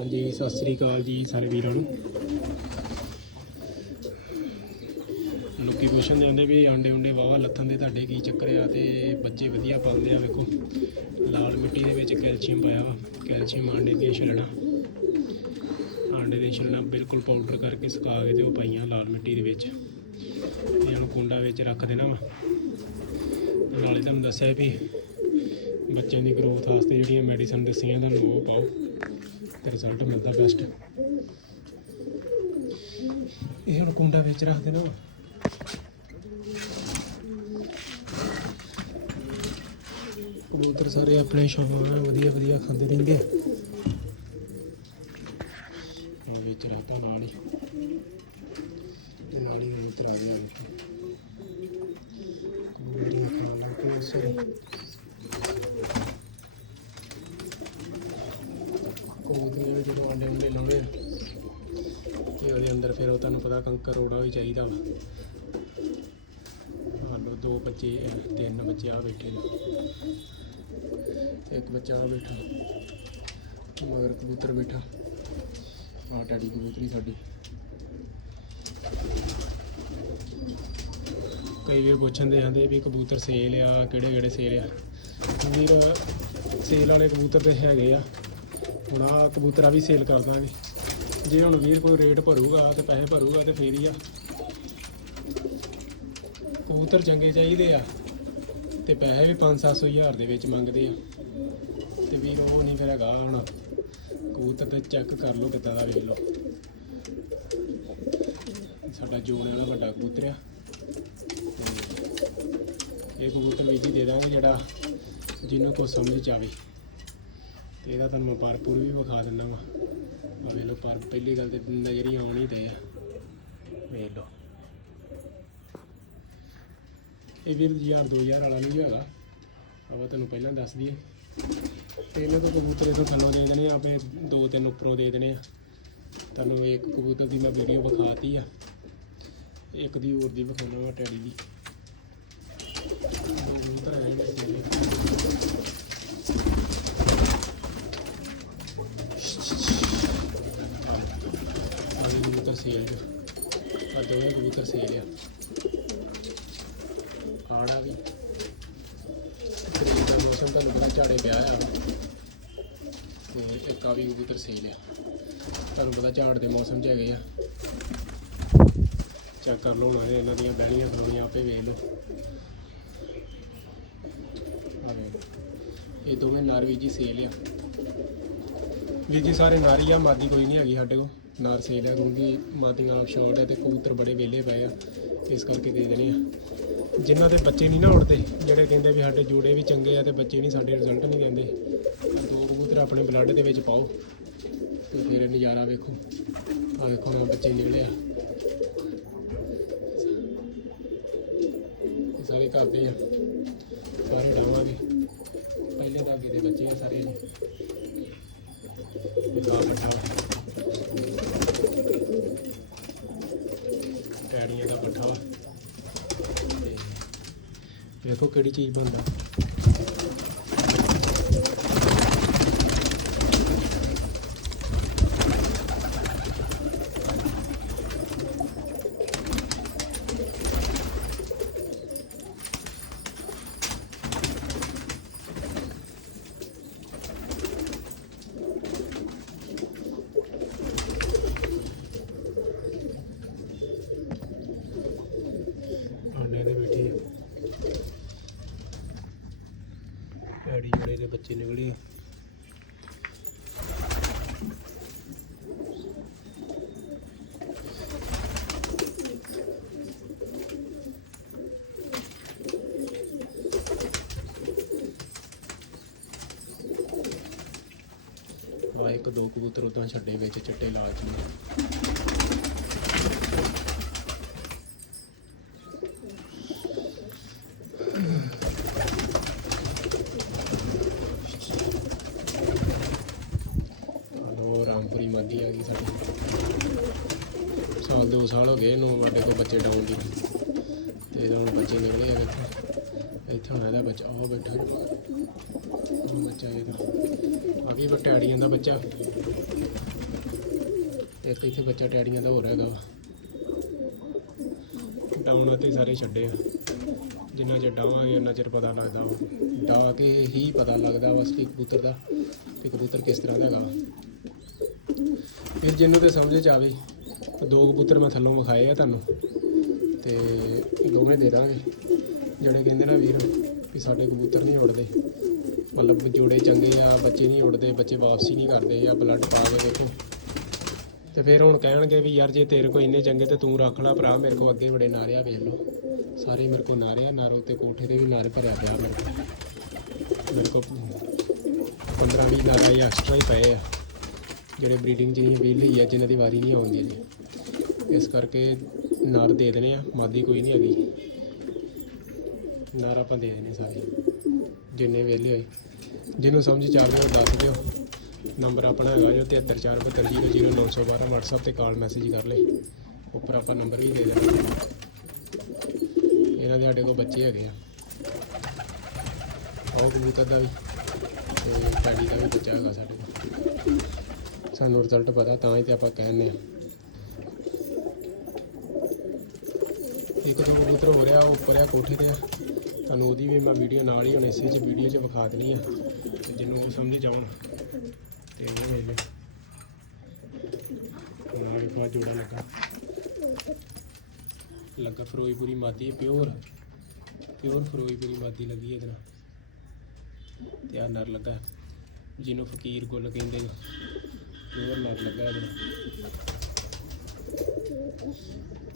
ਹਾਂਜੀ, ਸਤਿ ਸ੍ਰੀ ਅਕਾਲ ਜੀ ਸਾਰੇ ਵੀਰਾਂ ਨੂੰ। ਲੋਕੀ ਪੁੱਛਣ ਦੇ ਹੁੰਦੇ ਵੀ ਆਂਡੇ ਉਂਡੇ ਵਾਵਾ ਲੱਥਣ ਦੇ ਤੁਹਾਡੇ ਕੀ ਚੱਕਰ ਆ ਤੇ ਬੱਚੇ ਵਧੀਆ ਪਲਦੇ ਆ ਵੇਖੋ। ਲਾਲ ਮਿੱਟੀ ਦੇ ਵਿੱਚ ਕੈਲਸ਼ੀਅਮ ਪਾਇਆ ਵਾ, ਕੈਲਸ਼ੀਅਮ ਆਂਡੇ ਦੀਆਂ ਛਿਲਣਾ ਆਂਡੇ ਦੀਆਂ ਛਿਲਣਾ ਬਿਲਕੁਲ ਪਾਊਡਰ ਕਰਕੇ ਸੁਕਾ ਕੇ ਤੇ ਉਹ ਪਾਈਆਂ ਲਾਲ ਮਿੱਟੀ ਦੇ ਵਿੱਚ। ਇਹਨਾਂ ਨੂੰ ਕੁੰਡਾ ਵਿੱਚ ਰੱਖ ਦੇਣਾ ਵਾ। ਨਾਲੇ ਤੁਹਾਨੂੰ ਦੱਸਿਆ ਵੀ ਬੱਚਿਆਂ ਦੀ ਗਰੋਥ ਵਾਸਤੇ ਜਿਹੜੀਆਂ ਮੈਡੀਸਨ ਦੱਸੀਆਂ, ਤੁਹਾਨੂੰ ਉਹ ਪਾਓ। ਰਿਜ਼ਲਟ ਮਿਲਦਾ ਬੈਸਟ ਇਹ ਹੁਣ ਕੁੰਡਾ ਵਿੱਚ ਰੱਖ ਦੇਣਾ ਕਬੂਤਰ ਸਾਰੇ ਆਪਣੇ ਸ਼ੌਕਾਂ ਨਾਲ ਵਧੀਆ ਵਧੀਆ ਖਾਂਦੇ ਰਹਿੰਦੇ ਆ ਉਹ ਵਿੱਚ ਰਹਤਾ ਨਾਲ ਹੀ। ਤੇ ਨਾਲ ਹੀ ਕਬੂਤਰ ਆ ਗਿਆ ਕਬੂਤਰੀਆਂ ਖਾਣ ਲੱਗ ਪਏ ਕਬੂਤਰੀਆਂ ਵੀ ਜਦੋਂ ਆਂਡੇ ਉਂਡੇ ਲਾਉਣੇ ਆ ਤੇ ਉਹਦੇ ਅੰਦਰ ਫਿਰ ਉਹ ਤੁਹਾਨੂੰ ਪਤਾ ਕੰਕਰ ਰੋੜਾ ਵੀ ਚਾਹੀਦਾ ਵਾ ਹਾਲੋ ਦੋ ਬੱਚੇ ਤਿੰਨ ਬੱਚੇ ਆ ਬੈਠੇ ਨੇ। ਇੱਕ ਬੱਚਾ ਆ ਬੈਠਾ। ਮਗਰ ਕਬੂਤਰ ਬੈਠਾ। ਆ ਟੈਡੀ ਕਬੂਤਰੀ ਸਾਡੀ। ਕਈ ਵੀਰ ਪੁੱਛਣਦੇ ਆਂਦੇ ਵੀ ਕਬੂਤਰ ਸੇਲ ਆ ਕਿਹੜੇ ਕਿਹੜੇ ਸੇਲ ਆ। ਵੀਰ, ਸੇਲ ਵਾਲੇ ਕਬੂਤਰ ਤੇ ਹੈਗੇ ਆ। ਹੁਣ ਆ ਕਬੂਤਰਾ ਵੀ ਸੇਲ ਕਰ ਦਾਂਗੇ। ਜੇ ਹੁਣ ਵੀਰ ਕੋਈ ਰੇਟ ਭਰੂਗਾ ਤੇ ਪੈਸੇ ਭਰੂਗਾ ਤੇ ਫੇਰ ਹੀ ਆ। ਕਬੂਤਰ ਚੰਗੇ ਚਾਹੀਦੇ ਆ ਤੇ ਪੈਸੇ ਵੀ 5-700 ਹਜ਼ਾਰ ਦੇ ਵਿੱਚ ਮੰਗਦੇ ਆ। ਤੇ ਵੀਰ ਉਹ ਨਹੀਂ ਫਿਰ ਹੈਗਾ ਹੁਣ। ਕਬੂਤਰ ਤੇ ਚੈੱਕ ਕਰ ਲਓ ਕਿੱਦਾਂ ਦਾ ਵੇਖ ਲਓ। ਸਾਡਾ ਜੋਨ ਵਾਲਾ ਵੱਡਾ ਕਬੂਤਰ ਆ। ਇਹ ਕਬੂਤਰ ਵੀ ਜੀ ਦੇ ਦਾਂਗੇ ਜਿਹੜਾ ਜਿਹਨੂੰ ਕੋ ਸਮਝ ਚ ਆਵੇ। ਤੇ ਇਹਦਾ ਤੁਹਾਨੂੰ ਮੈਂ ਪਰਪੂਰ ਵੀ ਵਿਖਾ ਦਿੰਦਾ ਵਾਂ। ਵੇਖ ਲਓ ਪਰ ਪਹਿਲੀ ਗੱਲ ਤੇ ਨਜ਼ਰ ਹੀ ਆਉਣ ਹੀ ਦੇ ਆ। ਵੇਖ ਲਓ। ਇਹ ਵੀਰ ਜੀ ਯਾਰ 2000 ਵਾਲਾ ਨਹੀਂ ਹੈਗਾ। ਆਪਾਂ ਤੁਹਾਨੂੰ ਪਹਿਲਾਂ ਦੱਸ ਦਈਏ। ਤੇ ਇਹਨਾਂ ਤੋਂ ਕਬੂਤਰ ਤੋਂ ਥੱਲੋਂ ਦੇ ਦੇਣੇ ਆਪੇ ਦੋ ਤਿੰਨ ਉੱਪਰੋਂ ਦੇ ਦੇਣੇ ਆ। ਤੁਹਾਨੂੰ ਇੱਕ ਕਬੂਤਰ ਦੀ ਮੈਂ ਵੀਡੀਓ ਵਿਖਾਤੀ ਆ। ਇੱਕ ਦੀ ਹੋਰ ਦੀ ਵਿਖਾਉਣਾ ਵਾ ਟੈਡੀ ਦੀ। ਕਬੂਤਰ ਆਏ ਨੇ ਸੀਗੇ। ਆ ਵੀ ਕਬੂਤਰ ਸੇਲ ਜੋ ਆ ਦੋਵੇਂ ਕਬੂਤਰ ਸੇਲ ਆ। ਆੜਾ ਵੀ। ਤਰੀਕ ਦਾ ਮੌਸਮ ਤੁਹਾਨੂੰ ਬੜਾ ਝਾੜੇ ਪਿਆ ਆ। ਤੇ ਇੱਕ ਆ ਵੀ ਕਬੂਤਰ ਸੇਲ ਆ। ਤੁਹਾਨੂੰ ਪਤਾ ਝਾੜ ਦੇ ਮੌਸਮ 'ਚ ਹੈਗੇ ਆ। ਚੈੱਕ ਕਰ ਲਓ ਹੁਣ ਇਹਨਾਂ ਦੀਆਂ ਬਹਿਣੀਆਂ ਖਲੋਣੀਆਂ ਆਪੇ ਵੇਖ ਲਓ। ਇਹ ਦੋਵੇਂ ਨਾਰ ਵੀ ਸੇਲ ਆ। ਵੀ ਜੀ, ਸਾਰੇ ਨਾਰੀ ਆ, ਮਾਦੀ ਕੋਈ ਨਹੀਂ ਹੈਗੀ ਸਾਡੇ ਕੋਲ। ਨਾਰ ਸੇਲ ਹੈ ਕਿਉਂਕਿ ਮਾਦੀਆਂ ਆਪ ਸ਼ੋਰਟ ਹੈ ਤੇ ਕਬੂਤਰ ਬੜੇ ਵਿਹਲੇ ਪਏ ਆ, ਇਸ ਕਰਕੇ ਦੇ ਦੇਣੇ ਆ। ਜਿਨ੍ਹਾਂ ਦੇ ਬੱਚੇ ਨਹੀਂ ਨਾ ਉੜਦੇ ਜਿਹੜੇ ਕਹਿੰਦੇ ਵੀ ਸਾਡੇ ਜੋੜੇ ਵੀ ਚੰਗੇ ਆ ਤੇ ਬੱਚੇ ਨਹੀਂ ਸਾਡੇ ਰਿਜ਼ਲਟ ਨਹੀਂ ਦਿੰਦੇ ਦੋ ਕਬੂਤਰ ਆਪਣੇ ਬਲੱਡ ਦੇ ਵਿੱਚ ਪਾਓ ਤੇ ਫਿਰ ਨਜ਼ਾਰਾ ਵੇਖੋ। ਆ ਵੇਖੋ ਨਾ ਬੱਚੇ ਨਿਕਲੇ ਆ। ਇਹ ਸਾਰੇ ਕਰਦੇ ਆ ਸਾਰੇ ਡਾਵਾਂਗੇ ਪਹਿਲੇ ਦਾ ਦੇ ਬੱਚੇ ਆ ਸਾਰੇ ਜੀ ਇਹ ਲਾ ਬੱਠਾ ਟੈੜੀਆਂ ਦਾ ਬੱਠਾ ਵਾ। ਵੇਖੋ ਕਿਹੜੀ ਚੀਜ਼ ਬਣਦਾ ਆਂਡੇ ਦੇ ਬੈਠੇ ਆ ਐੜੀ ਜੜੇ ਦੇ ਬੱਚੇ ਨਿਕਲੇ ਆ। ਇੱਕ ਦੋ ਕਬੂਤਰ ਉਦਾਂ ਛੱਡੇ ਵਿੱਚ ਚਿੱਟੇ ਲਾਲ ਚ ਉਹ ਰਾਮਪੁਰੀ ਮਾਦੀ ਆ ਗਈ ਸਾਡੀ ਸਾਲ ਦੋ ਸਾਲ ਹੋ ਗਏ ਇਹਨੂੰ ਸਾਡੇ ਕੋਲ ਬੱਚੇ ਡਾਉਣ ਦੀ ਤੇ ਇਹਦੇ ਹੁਣ ਬੱਚੇ ਨਿਕਲੇ ਆ ਵੇਖੋ ਇੱਥੇ ਹੁਣ ਇਹਦਾ ਬੱਚਾ ਉਹ ਬੈਠਾ ਬੱਚਾ ਇਹਦਾ ਆ ਵੀ ਬਟਾੜੀਆਂ ਦਾ ਬੱਚਾ। ਤੇ ਇੱਕ ਇੱਥੇ ਬੱਚਾ ਟੈਡੀਆਂ ਦਾ ਹੋ ਰਿਹਾ ਹੈਗਾ ਡਾਉਣਾ ਤੇ ਸਾਰੇ ਛੱਡੇ ਆ। ਜਿੰਨਾ ਚਿਰ ਡਾਵਾਂਗੇ ਉਹਨਾਂ ਚਿਰ ਪਤਾ ਲੱਗਦਾ ਵਾ। ਡਾ ਕੇ ਹੀ ਪਤਾ ਲੱਗਦਾ ਵਾ ਅਸਲੀ ਕਬੂਤਰ ਦਾ ਕਿ ਕਬੂਤਰ ਕਿਸ ਤਰ੍ਹਾਂ ਦਾ ਹੈਗਾ ਫਿਰ ਜਿਹਨੂੰ ਤੇ ਸਮਝ ਚ ਆਵੇ ਦੋ ਕਬੂਤਰ ਮੈਂ ਥੱਲੋਂ ਵਿਖਾਏ ਆ ਤੁਹਾਨੂੰ ਤੇ ਦੋਵੇਂ ਦੇ ਦਾਂਗੇ। ਜਿਹੜੇ ਕਹਿੰਦੇ ਨਾ ਵੀਰ ਵੀ ਸਾਡੇ ਕਬੂਤਰ ਨਹੀਂ ਉੜਦੇ। ਮਤਲਬ ਜੋੜੇ ਚੰਗੇ ਆ, ਬੱਚੇ ਨਹੀਂ ਉੜਦੇ, ਬੱਚੇ ਵਾਪਸੀ ਨਹੀਂ ਕਰਦੇ ਆ ਬਲੱਡ ਪਾ ਕੇ ਦੇਖੋ। ਤੇ ਫਿਰ ਹੁਣ ਕਹਿਣਗੇ ਵੀ ਯਾਰ ਜੇ ਤੇਰੇ ਕੋਲ ਇੰਨੇ ਚੰਗੇ ਤੇ ਤੂੰ ਰੱਖ ਲੈ ਭਰਾ, ਮੇਰੇ ਕੋਲ ਅੱਗੇ ਬੜੇ ਨਾਰੇ ਆ, ਵੇਖ ਲਓ। ਸਾਰੇ ਮੇਰੇ ਕੋਲ ਨਾਰੇ ਆ, ਨਾਰੋ ਤੇ ਕੋਠੇ ਤੇ ਵੀ ਨਾਰੇ ਭਰਿਆ ਪਿਆ ਮੇਰੇ ਕੋਲ। ਮੇਰੇ ਕੋਲ 15 20 ਨਾਰਾ ਹੀ ਐਕਸਟਰਾ ਹੀ ਪਏ ਆ। ਜਿਹੜੇ ਬਰੀਡਿੰਗ 'ਚ ਨਹੀਂ ਵਿਹਲੇ ਆ, ਜਿਨ੍ਹਾਂ ਦੀ ਵਾਰੀ ਨਹੀਂ ਆਉਂਦੀ ਜੀ ਇਸ ਕਰਕੇ ਨਾਰ ਦੇ ਦੇਣੇ ਆ, ਮਾਦੀ ਕੋਈ ਨਹੀਂ ਹੈਗੀ। ਨਾਰ ਆਪਾਂ ਦੇ ਦੇਣੇ ਸਾਰੇ। ਜਿੰਨੇ ਵਿਹਲੇ ਹੋਏ। ਜਿਹਨੂੰ ਸਮਝ ਚ ਆਵੇ ਦੱਸ ਦਿਓ। ਨੰਬਰ ਆਪਣਾ ਹੈਗਾ ਜੋ 7347200912 WhatsApp ਤੇ ਕਾਲ ਮੈਸੇਜ ਕਰ ਲੈ ਉੱਪਰ ਆਪਾਂ ਨੰਬਰ ਵੀ ਦੇ ਦੇਣਾ। ਇਹਨਾਂ ਦੇ ਸਾਡੇ ਕੋਲ ਬੱਚੇ ਹੈਗੇ ਆ। ਆਓ ਕਬੂਤਰ ਦਾ ਵੀ ਤੇ ਪੈਡੀ ਦਾ ਵੀ ਬੱਚਾ ਹੈਗਾ ਸਾਡੇ ਕੋਲ। ਸਾਨੂੰ ਰਿਜ਼ਲਟ ਪਤਾ, ਤਾਂ ਹੀ ਤੇ ਆਪਾਂ ਕਹਿੰਦੇ ਆ। ਇੱਕ ਦੋ ਕਬੂਤਰ ਹੋ ਰਿਹਾ ਉਹ ਉੱਪਰ ਆ ਕੋਠੇ ਤੇ ਆ। ਤੁਹਾਨੂੰ ਉਹਦੀ ਵੀ ਮੈਂ ਵੀਡੀਓ ਨਾਲ ਹੀ ਹੁਣ ਇਸੇ ਚ ਵੀਡੀਓ 'ਚ ਵਿਖਾ ਦੇਣੀ ਆ, ਤੇ ਜਿਹਨੂੰ ਉਹ ਸਮਝ ਆਉਣ ਤੇ ਉਹ ਵੇਖ ਲਿਓ। ਹੁਣ ਆ ਵੇਖੋ ਜੋੜਾ ਲੱਗਾ। ਲੱਗਾ ਫਰੋਈਪੁਰੀ ਮਾਦੀ, ਪਿਓਰ। ਪਿਓਰ ਫਰੋਈਪੁਰੀ ਮਾਦੀ ਲੱਗੀ ਇਹਦੇ ਨਾਲ। ਤੇ ਆ ਨਰ ਲੱਗਾ, ਜਿਹਨੂੰ ਫਕੀਰ ਗੁੱਲ ਕਹਿੰਦੇ ਨੇ। ਪਿਓਰ ਨਰ ਲੱਗਾ ਇਹਦੇ ਨਾਲ।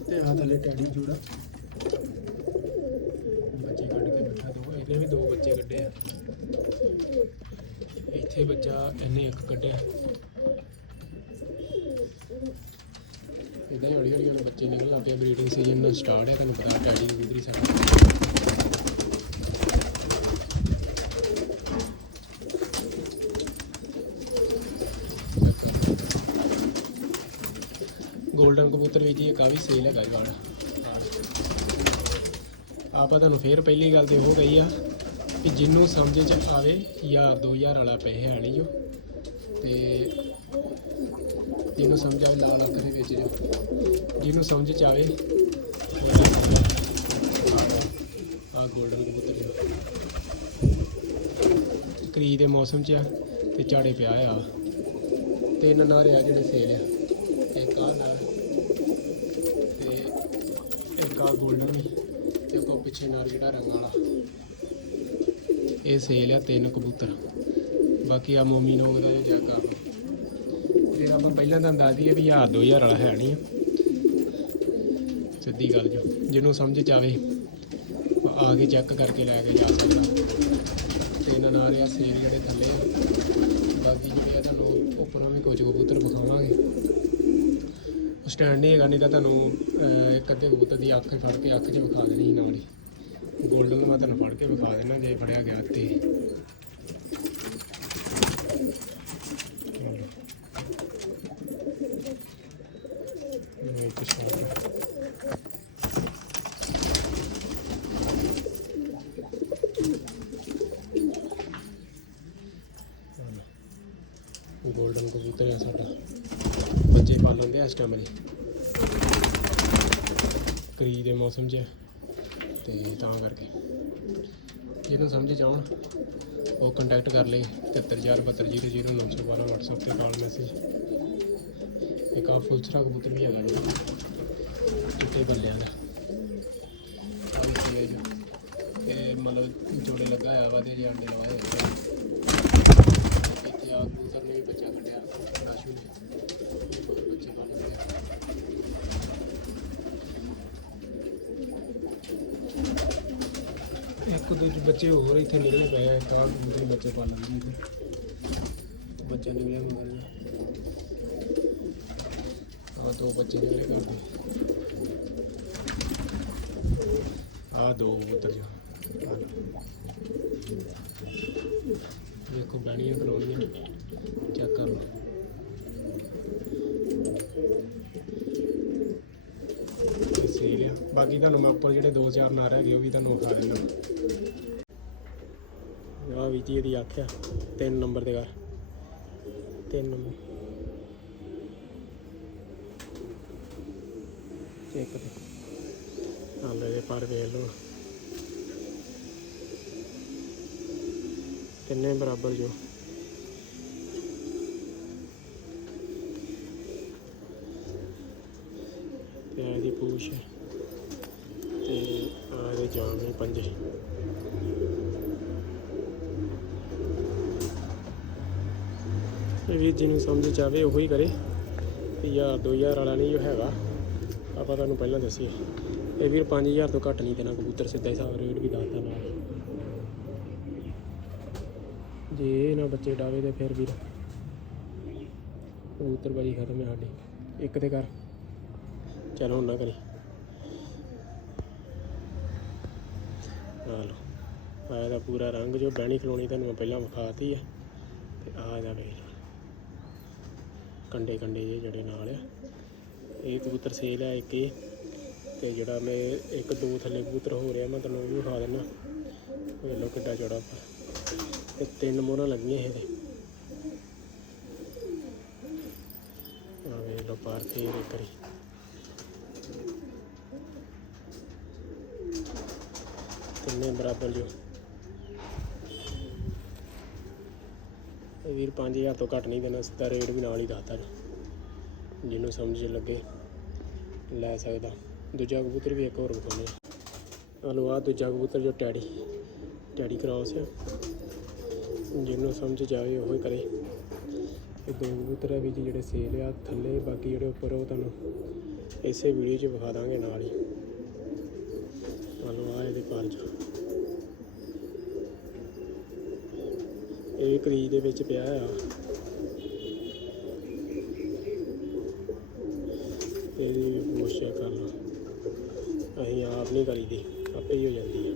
ਤੇ ਆ ਥੱਲੇ ਟੈਡੀ ਜੋੜਾ ਬੱਚੇ ਕੱਢ ਕੇ ਬੈਠਾ ਦੋ ਇਹਨੇ ਵੀ ਦੋ ਬੱਚੇ ਕੱਢੇ ਆ। ਇੱਥੇ ਬੱਚਾ ਇਹਨੇ ਇੱਕ ਕੱਢਿਆ। ਇਦਾਂ ਹੀ ਹੌਲੀ ਹੌਲੀ ਹੁਣ ਬੱਚੇ ਨਿਕਲ ਲੱਗ ਪਿਆ। ਬਰੀਡਿੰਗ ਸੀਜ਼ਨ ਸਟਾਰਟ ਹੈ ਤੁਹਾਨੂੰ ਪਤਾ ਟੈਡੀ ਉਧਰੀ ਸਾਡਾ ਗੋਲਡਨ ਕਬੂਤਰ ਵੀ ਜੀ, ਇੱਕ ਆ ਵੀ ਸੇਲ ਹੈਗਾ ਗਾੜ ਆਪਾਂ ਤੁਹਾਨੂੰ ਫੇਰ ਪਹਿਲੀ ਗੱਲ ਤੇ ਉਹ ਗਈ ਆ ਕਿ ਜਿੰਨੂੰ ਸਮਝ ਚ ਆਵੇ 1000 2000 ਵਾਲਾ ਪੈਸੇ ਹੈ ਨਹੀਂ ਜੋ। ਤੇ ਜਿਹਨੂੰ ਸਮਝ ਆਵੇ ਲਾਲ ਅੱਖ ਦੇ ਵਿੱਚ ਜੋ। ਜਿਹਨੂੰ ਸਮਝ ਚ ਆਵੇ ਆ ਗੋਲਡਨ ਕਬੂਤਰ ਕਰੀ ਦੇ ਮੌਸਮ ਚ ਆ ਤੇ ਝਾੜੇ ਪਿਆ ਆ। ਤਿੰਨ ਨਾਰੇ ਆ ਜਿਹੜੇ ਸੇਲ ਆ। ਇੱਕ ਆ ਨਾਲ ਤੇ ਇੱਕ ਆ ਗੋਲਡਨ ਵੀ। ਪਿੱਛੇ ਨਾਲ ਜਿਹੜਾ ਰੰਗ ਵਾਲਾ। ਇਹ ਸੇਲ ਆ ਤਿੰਨ ਕਬੂਤਰ। ਬਾਕੀ ਆ ਮੋਮੀ ਨੋਗ ਦਾ ਜਾ ਕਰ ਆਪਾਂ ਪਹਿਲਾਂ ਤਾਂ ਦੱਸ ਦਈਏ ਵੀ 1000 2000 ਵਾਲਾ ਹੈ ਨਹੀਂ। ਸਿੱਧੀ ਗੱਲ ਜੋ, ਜਿਹਨੂੰ ਸਮਝ ਚ ਆਵੇ ਆ ਕੇ ਚੈੱਕ ਕਰਕੇ ਲੈ ਕੇ ਜਾ ਸਕਦਾ। ਤਿੰਨ ਨਾਲ ਆ ਸੇਲ ਜਿਹੜੇ ਥੱਲੇ ਆ, ਬਾਕੀ ਜਿਹੜੇ ਆ ਤੁਹਾਨੂੰ ਉੱਪਰੋਂ ਵੀ ਕੁਝ ਕਬੂਤਰ ਵਿਖਾਵਾਂਗੇ। ਸਟੈਂਡ ਨਹੀਂ ਹੈਗਾ, ਨਹੀਂ ਤਾਂ ਤੁਹਾਨੂੰ ਇੱਕ ਅੱਧੇ ਕਬੂਤਰ ਦੀ ਅੱਖ ਫੜ ਕੇ ਅੱਖ 'ਚ ਵਿਖਾ ਦੇਣੀ ਨਾਲ ਹੀ। ਗੋਲਡਨ ਦਾ ਮੈਂ ਤੁਹਾਨੂੰ ਫੜ ਕੇ ਵਿਖਾ ਦੇਣਾ ਜੇ ਫੜਿਆ ਗਿਆ ਤੇ। ਗੋਲਡਨ ਕਬੂਤਰ ਹੈ ਸਾਡਾ। ਬੱਚੇ ਪਾਲਣ ਦੇ ਇਸ ਟਾਈਮ ਨੇ। ਕਰੀ ਦੇ ਮੌਸਮ 'ਚ ਤੇ ਤਾਂ ਕਰਕੇ। ਜਿਹਨੂੰ ਸਮਝ ਜਾਉਣ ਉਹ ਕੰਟੈਕਟ ਕਰ ਲਈ 7342000912 WhatsApp ਤੇ ਕਾਲ ਮੈਸੇਜ ਇੱਕ ਆ ਫੁੱਲਚਰਾ ਕਬੂਤਰ ਵੀ ਹੈਗਾ ਜੀ। ਚਿੱਟੇ ਬੱਲਿਆਂ ਦਾ। ਆ ਵੀ ਹੈ ਜੀ। ਇਹ ਮਤਲਬ ਜੋੜੇ ਲੱਗਾ ਹੋਇਆ ਵਾ ਤੇ ਜੀ ਅੰਡੇ ਲਵਾਏ। ਇੱਥੇ ਆ ਕਬੂਤਰ ਨੇ ਵੀ ਬੱਚਾ ਕੱਢਿਆ ਰਾਸ਼ੂ ਨੇ ਇਹ ਬਹੁਤ ਬੱਚੇ ਪਾਲਣ ਦੇ ਇੱਕ ਦੋ ਚ ਬੱਚੇ ਹੋਰ ਇੱਥੇ ਨਿਕਲੇ ਪਏ ਆ ਤਾਂ ਦੂਜੇ ਬੱਚੇ ਪਾਲਣ ਦੇ ਇੱਥੇ। ਬੱਚਾ ਨਿਕਲਿਆ ਮਗਰ ਆ ਦੋ ਬੱਚੇ ਨਿਕਲੇ ਕਰਦੇ ਆ ਦੋ ਕਬੂਤਰ ਜੋ। ਦੇਖੋ ਬੈਣੀਆਂ ਕਰਾਉਣੀਆਂ। ਚੈੱਕ ਕਰ। ਲਓ ਇਹ ਸੇਲ ਬਾਕੀ ਤੁਹਾਨੂੰ ਮੈਂ ਉੱਪਰ ਜਿਹੜੇ ਦੋ ਚਾਰ ਨਾਰ ਹੈਗੇ ਉਹ ਵੀ ਤੁਹਾਨੂੰ ਵਿਖਾ ਦਿੰਦਾ। ਆ ਵੀ ਜੀ ਇਹਦੀ ਅੱਖ ਤਿੰਨ ਨੰਬਰ ਦੇ ਘਰ ਤਿੰਨ ਨੰਬਰ। ਇੱਕ ਤੇ। ਹਾਲੇ ਦੇ ਪਰ ਵੇਖ ਲਓ। ਤਿੰਨੇ ਬਰਾਬਰ ਜੋ। ਤੇ ਆ ਇਹਦੀ ਪੂਛ। ਤੇ ਆ ਇਹਦੇ ਜਾਮ ਨੇ ਪੰਜੇ। ਇਹ ਵੀ ਜਿਹਨੂੰ ਸਮਝ ਚ ਆਵੇ, ਉਹੀ ਕਰੇ। ਤੇ ਯਾਰ 2000 ਵਾਲਾ ਨਹੀਂ ਜੋ ਹੈਗਾ, ਆਪਾਂ ਤੁਹਾਨੂੰ ਪਹਿਲਾਂ ਦੱਸੀਏ। ਇਹ ਵੀਰ 5000 ਤੋਂ ਘੱਟ ਨਹੀਂ ਦੇਣਾ, ਕਬੂਤਰ ਸਿੱਧਾ ਹੀ ਹਿਸਾਬ ਰੇਟ ਵੀ ਦੱਸਦਾ ਨਾਲ। ਜੇ ਇਹ ਨਾ ਬੱਚੇ ਡਾਵੇ ਤੇ ਫਿਰ ਵੀਰ ਕਬੂਤਰ ਬਾਜੀ ਖਤਮ ਹੈ ਸਾਡੀ। ਇੱਕ ਤੇ ਕਰ। ਚਲ ਹੁਣ ਨਾ ਕਰੀ। ਆ ਲੋ ਆ ਇਹਦਾ ਪੂਰਾ ਰੰਗ ਜੋ ਬਹਿਣੀ ਖਲੋਣੀ ਤੁਹਾਨੂੰ ਮੈਂ ਪਹਿਲਾਂ ਵਿਖਾਤੀ ਹੈ ਤੇ ਆ ਇਹਦਾ ਵੇਖ। ਕੰਡੇ ਕੰਡੇ ਜਿਹੇ ਜਿਹੜੇ ਨਾਲ। ਆ ਇਹ ਕਬੂਤਰ ਸੇਲ ਆ ਇੱਕ ਇਹ। ਤੇ ਜਿਹੜਾ ਮੈਂ ਇੱਕ ਦੋ ਥੱਲੇ ਕਬੂਤਰ ਹੋ ਰਿਹਾ, ਮੈਂ ਤੁਹਾਨੂੰ ਉਹ ਵੀ ਵਿਖਾ ਦਿੰਦਾ ਵੇਖ ਲਓ ਕਿੱਡਾ ਚੌੜਾ ਤੇ ਤਿੰਨ ਮੋਹਰਾਂ ਲੱਗੀਆਂ ਇਹਦੇ। ਆ ਵੇਖ ਲਓ ਪਾਰ ਫੇਰ ਇੱਕ ਤਿੰਨੇ ਬਰਾਬਰ ਲਿਓ। ਇਹ ਵੀਰ 5000 ਤੋਂ ਘੱਟ ਨਹੀਂ ਦੇਣਾ, ਸਿੱਧਾ ਰੇਟ ਵੀ ਨਾਲ ਹੀ ਦੱਸਤਾ ਜੀ। ਜਿਹਨੂੰ ਸਮਝ ਲੱਗੇ, ਲੈ ਸਕਦਾ। ਦੂਜਾ ਕਬੂਤਰ ਵੀ ਇੱਕ ਹੋਰ ਵਿਖਾਉਂਦੇ ਆ ਆ ਦੂਜਾ ਕਬੂਤਰ ਜੋ ਟੈਡੀ ਟੈਡੀ ਕ੍ਰਾਸ ਆ। ਜਿਹਨੂੰ ਸਮਝ ਜਾਵੇ, ਉਹ ਹੀ ਕਰੇ। ਇਹ ਦੋ ਕਬੂਤਰ ਆ ਵੀ ਜਿਹੜੇ ਸੇਲ ਆ, ਥੱਲੇ, ਬਾਕੀ ਜਿਹੜੇ ਉੱਪਰ ਉਹ ਤੁਹਾਨੂੰ ਇਸੇ ਵੀਡੀਓ 'ਚ ਵਿਖਾ ਦਾਂਗੇ ਨਾਲ ਹੀ। ਲਓ ਆ ਇਹਦੇ ਪਰ ਜੋ ਇਹ ਕਰੀਜ ਦੇ ਵਿੱਚ ਪਿਆ ਆ। ਇਹਦੀ ਵੀ ਪੋਸਟ ਚੈੱਕ ਕਰ ਲਓ ਅਸੀਂ ਆਪ ਨਹੀਂ ਕਰੀਦੀ, ਆਪੇ ਹੀ ਹੋ ਜਾਂਦੀ ਹੈ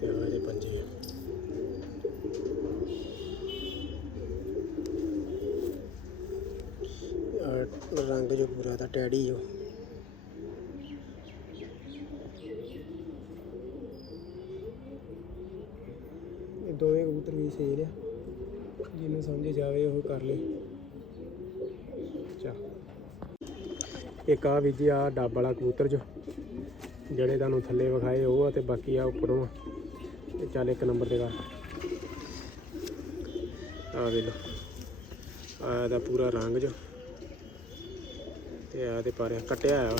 ਤੇ ਆਹ ਇਹਦੇ ਪੰਜੇ ਆ। ਰੰਗ ਜੋ ਪੂਰਾ ਦਾ ਟੈਡੀ ਜੋ ਇਹ ਦੋਵੇਂ ਕਬੂਤਰ ਵੀ ਸੇਲ ਆ। ਜਿਹਨੂੰ ਸਮਝ ਜਾਵੇ, ਉਹ ਕਰ ਲੇ ਚਾ। ਇੱਕ ਆ ਵੀ ਜੀ ਆ ਡੱਬ ਵਾਲਾ ਕਬੂਤਰ ਜੋ, ਜਿਹੜੇ ਤੁਹਾਨੂੰ ਥੱਲੇ ਵਿਖਾਏ, ਉਹ ਆ ਤੇ ਬਾਕੀ ਆ ਉੱਪਰੋਂ ਆ। ਤੇ ਚੱਲ ਇੱਕ ਨੰਬਰ ਤੇ ਕਰ ਆ ਵੇ ਲੋ ਆ ਦਾ ਪੂਰਾ ਰੰਗ ਜੋ। ਤੇ ਆ ਦੇ ਪਾਰੇ ਕੱਟਿਆ ਆ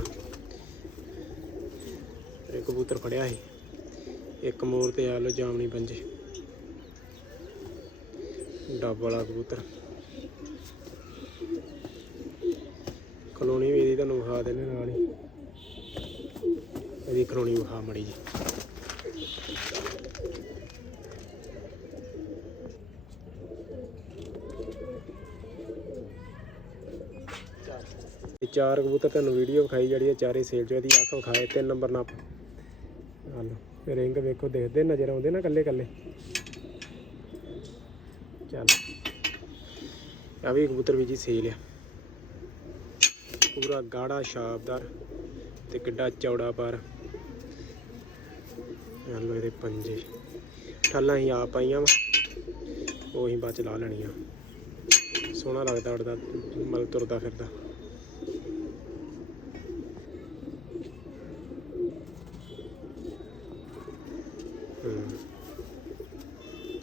ਇਹ ਕਬੂਤਰ ਫੜਿਆ ਸੀ। ਇੱਕ ਮੋਰ ਤੇ ਆ ਲੋ ਜਾਮਣੀ ਪੰਜੇ ਡੱਬ ਵਾਲਾ ਕਬੂਤਰ। ਕਲੋਨੀ ਵੀ ਇਹਦੀ ਤੁਹਾਨੂੰ ਵਿਖਾ ਦੇਣੇ ਨਾਲ ਹੀ। ਇਹਦੀ ਕਲੋਨੀ ਵਿਖਾ ਮੜੀ ਜੀ ਇਹ ਚਾਰ ਕਬੂਤਰ ਤੁਹਾਨੂੰ ਵੀਡੀਓ ਵਿਖਾਈ, ਜਿਹੜੀ ਹੈ ਚਾਰੇ ਸੇਲ ਚੋਂ ਇਹਦੀ ਅੱਖ ਵਿਖਾਏ, ਤਿੰਨ ਨੰਬਰ ਨਾਪ ਹਲੋ ਰਿੰਗ ਵੇਖੋ, ਦੇਖਦੇ ਨਜ਼ਰ ਆਉਂਦੇ ਨਾ ਕੱਲੇ ਕੱਲੇ ਚੱਲ ਆ ਵੀ ਕਬੂਤਰ ਵੀ ਜੀ ਸੇਲ ਆ। ਪੂਰਾ ਗਾੜਾ ਸ਼ਾਬਦਾਰ ਤੇ ਕਿੱਡਾ ਚੌੜਾ ਪਰ। ਲੋ ਇਹਦੇ ਪੰਜੇ। ਠੱਲਾਂ ਹੀ ਆ ਪਾਈਆਂ ਵਾ। ਉਹ ਹੀ ਬਾਅਦ ਚ ਲਾ ਲੈਣੀਆਂ। ਸੋਹਣਾ ਲੱਗਦਾ ਉੜਦਾ ਮਲ ਤੁਰਦਾ ਫਿਰਦਾ।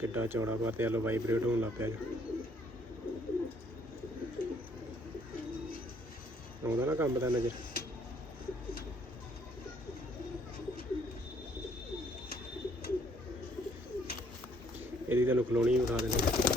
ਕਿੱਡਾ ਚੌੜਾ ਪਰ ਤੇ ਲੋ ਵਾਈਬ੍ਰੇਟ ਹੋਣ ਲੱਗ ਪਿਆ ਆਉਂਦਾ ਨਾ ਕੰਮ ਦਾ ਨਜ਼ਰ। ਇਹਦੀ ਤੁਹਾਨੂੰ ਕਲੋਨੀ ਵਿਖਾ ਦਿੰਦੇ